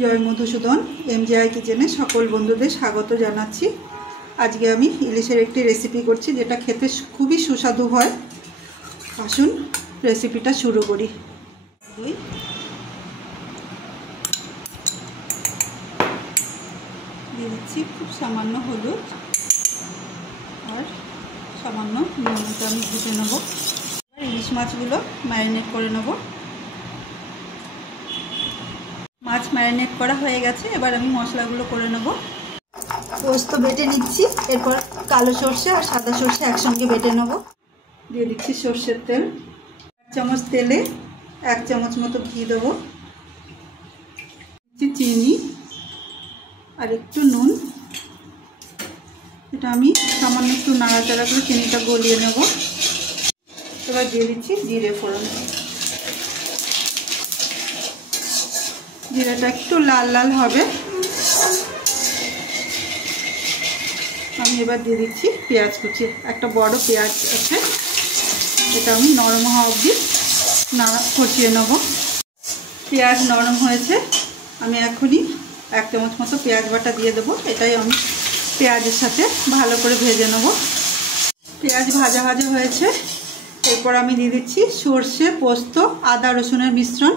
জয় Madhusudan MgI কিচেনে সকল বন্ধুদের স্বাগত জানাচ্ছি। আজকে আমি ইলিশের একটি রেসিপি করছি যেটা খেতে খুবই সুস্বাদু হয়। আসুন রেসিপিটা শুরু করি। দিয়ে দিচ্ছি খুব সামান্য হলুদ আর সামান্য নুনটা আমি ভেজে নেব। ইলিশ মাছগুলো ম্যারিনেট করে নেব। মাছ ম্যারিনেট করা হয়ে গেছে, এবার আমি মশলাগুলো করে নেব। পোস্ত বেটে নিচ্ছি, এরপর কালো সর্ষে আর সাদা সর্ষে একসঙ্গে বেটে নেব। দিয়ে দিচ্ছি সর্ষের তেল। 1 চামচ তেলে 1 চামচ মতো ঘি দেবো। দিচ্ছি চিনি আর একটু নুন। এটা আমি সামান্য একটু নাড়াচাড়া করে চিনিটা গলিয়ে নেব। এবার দিয়ে দিচ্ছি জিরে ফোড়ন। জিরাটা একটু লাল লাল হবে। আমি এবার দিয়ে দিচ্ছি পেঁয়াজ কুচি। একটা বড় পেঁয়াজ আছে, এটা আমি নরম হওয়া অবধি কষিয়ে নেব। পেঁয়াজ নরম হয়েছে, আমি এখনই 1 চামচ মতো পেঁয়াজ বাটা দিয়ে দেবো। এটাই আমি পেঁয়াজের সাথে ভালো করে ভেজে নেব। পেঁয়াজ ভাজা ভাজা হয়েছে, এরপর আমি দিয়ে দিচ্ছি সর্ষে, পোস্ত, আদা রসুনের মিশ্রণ।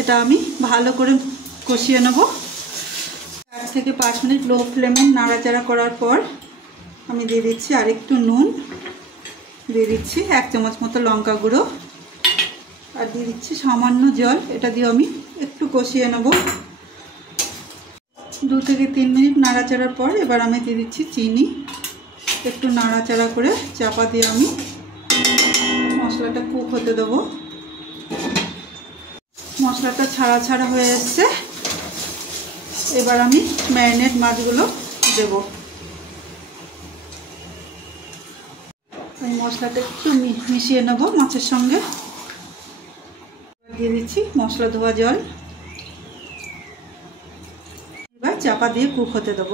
এটা আমি ভালো করে কষিয়ে নেব। 4 থেকে 5 মিনিট লো ফ্লেমে নাড়াচাড়া করার পর আমি দিয়ে দিচ্ছি আর একটু নুন, দিয়ে দিচ্ছি 1 চামচ মতো লঙ্কা গুঁড়ো আর দিয়ে দিচ্ছি সামান্য জল। এটা দিয়ে আমি একটু কষিয়ে নেব। 2 থেকে 3 মিনিট নাড়াচাড়ার পর এবার আমি দিয়ে দিচ্ছি চিনি। একটু নাড়াচাড়া করে চাপা দিয়ে আমি মশলাটা কুক হতে দেবো। মশলাটা ছাড়া ছাড়া হয়ে এসছে, এবার আমি ম্যারিনেট মাছগুলো দেব। আমি মশলাটা একটু মিশিয়ে নেব মাছের সঙ্গে। দিয়ে দিচ্ছি মশলা ধোয়া জল। এবার চাপা দিয়ে কুক হতে দেব।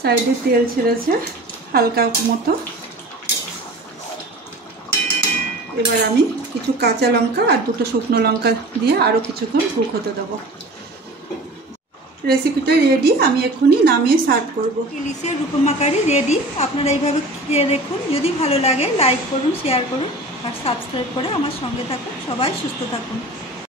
সাইডে তেল ছেড়েছে হালকা মতো। এবার আমি কিছু কাঁচা লঙ্কা আর 2টো শুকনো লঙ্কা দিয়ে আরও কিছুক্ষণ কুক হতে দেবো। রেসিপিটা রেডি, আমি এক্ষুনি নামিয়ে সার্ভ করব। ইলিশের রূপমা কারি রেডি। আপনারা এইভাবে খেয়ে দেখুন। যদি ভালো লাগে লাইক করুন, শেয়ার করুন আর সাবস্ক্রাইব করে আমার সঙ্গে থাকুন। সবাই সুস্থ থাকুন।